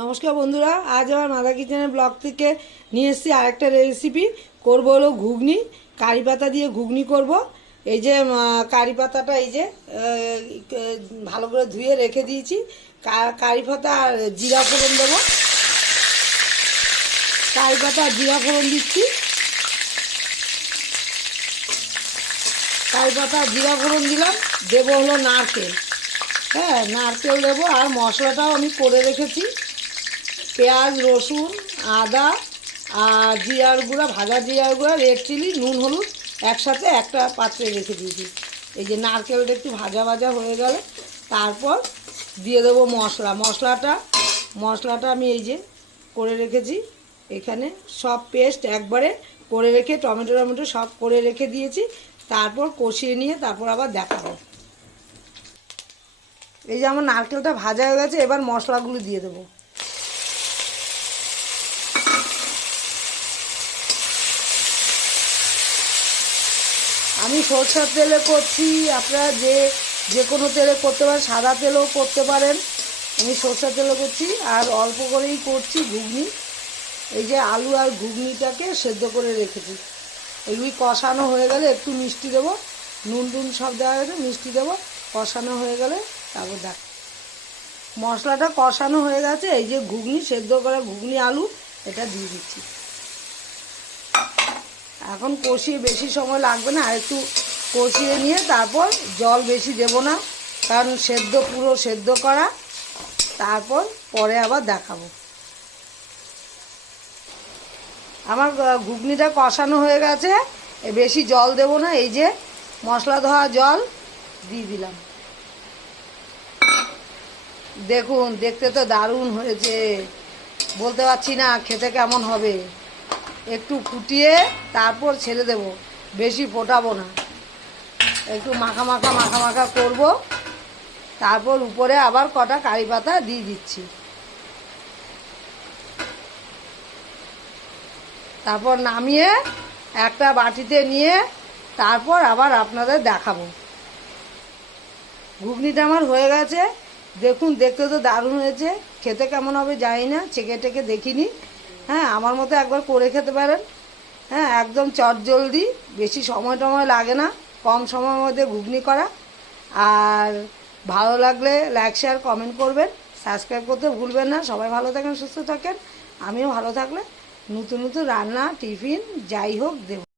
নমস্কার বন্ধুরা, আজ আমার মাদা কিচেনের ব্লগ থেকে নিয়ে এসেছি আরেকটা রেসিপি করব হলো ঘুগনি, কারি পাতা দিয়ে ঘুগনি করব। এই যে কারি পাতাটা এই যে ভালো করে ধুয়ে রেখে দিয়েছি। কারি পাতা আর জিরা ফোড়ন দেবো। কারি পাতা আর জিরা ফোড়ন দিচ্ছি। কারি পাতা, জিরা ফোড়ন দিলাম। দেবো হলো নারকেল। হ্যাঁ নারকেল দেবো আর মশলাটাও আমি করে রেখেছি। পেঁয়াজ, রসুন, আদা, আর জিরার গুঁড়া, ভাজা জিরার গুঁড়া রেড চিলি নুন, হলুদ একসাথে একটা পাত্রে রেখে দিয়েছি। এই যে নারকেলটা একটু ভাজা ভাজা হয়ে গেলে, তারপর দিয়ে দেবো মশলা। মশলাটা মশলাটা আমি এই যে করে রেখেছি। এখানে সব পেস্ট একবারে করে রেখে, টমেটো টমেটো সব করে রেখে দিয়েছি। তারপর কষিয়ে নিয়ে তারপর আবার দেখাবো। এই যে আমার নারকেলটা ভাজা হয়ে গেছে, এবার মশলাগুলো দিয়ে দেবো। আমি সরষের তেলে করছি, আপনারা যে যে কোনো তেলে করতে পারেন, সাদা তেলেও করতে পারেন। আমি সরষের তেলে করছি, আর অল্প করেই করছি ঘুগনি। এই যে আলু আর ঘুগনিটাকে সেদ্ধ করে রেখেছি। এগুলি কষানো হয়ে গেলে একটু মিষ্টি দেবো। নুন টুন সব দেওয়া গেছে মিষ্টি দেবো। কষানো হয়ে গেলে তারপর দেখ। মশলাটা কষানো হয়ে গেছে, এই যে ঘুগনি, সেদ্ধ করা ঘুগনি আলু, এটা দিয়ে দিচ্ছি। এখন কষিয়ে বেশি সময় লাগবে না, আর একটু কষিয়ে নিয়ে তারপর জল বেশি দেব না, কারণ সেদ্ধ, পুরো সেদ্ধ করা। তারপর পরে আবার দেখাবো। আমার ঘুগনিটা কষানো হয়ে গেছে বেশি জল দেব না, এই যে মশলা ধোয়া জল দিয়ে দিলাম। দেখুন, দেখতে তো দারুণ হয়েছে, বলতে পারছি না খেতে কেমন হবে। একটু ফুটিয়ে তারপর ছেড়ে দেব। বেশি ফোটাবো না। একটু মাখা মাখা মাখা মাখা করব। তারপর উপরে আবার কটা কারি পাতা দিয়ে দিচ্ছি। তারপর নামিয়ে একটা বাটিতে নিয়ে তারপর আবার আপনাদের দেখাবো। ঘুগনিটা আমার হয়ে গেছে। দেখুন, দেখতে তো দারুণ হয়েছে। খেতে কেমন হবে জানি না। চেকে টেকে দেখিনি। হ্যাঁ আমার মতো একবার করে খেতে পারেন। হ্যাঁ একদম চট জলদি, বেশি সময় টময় লাগে না, কম সময়ের মধ্যে ঘুগনি করা। আর ভালো লাগলে লাইক শেয়ার কমেন্ট করবেন। সাবস্ক্রাইব করতে ভুলবেন না। সবাই ভালো থাকেন, সুস্থ থাকেন। আমিও ভালো থাকলে নতুন নতুন রান্না, টিফিন, যাই হোক, দেব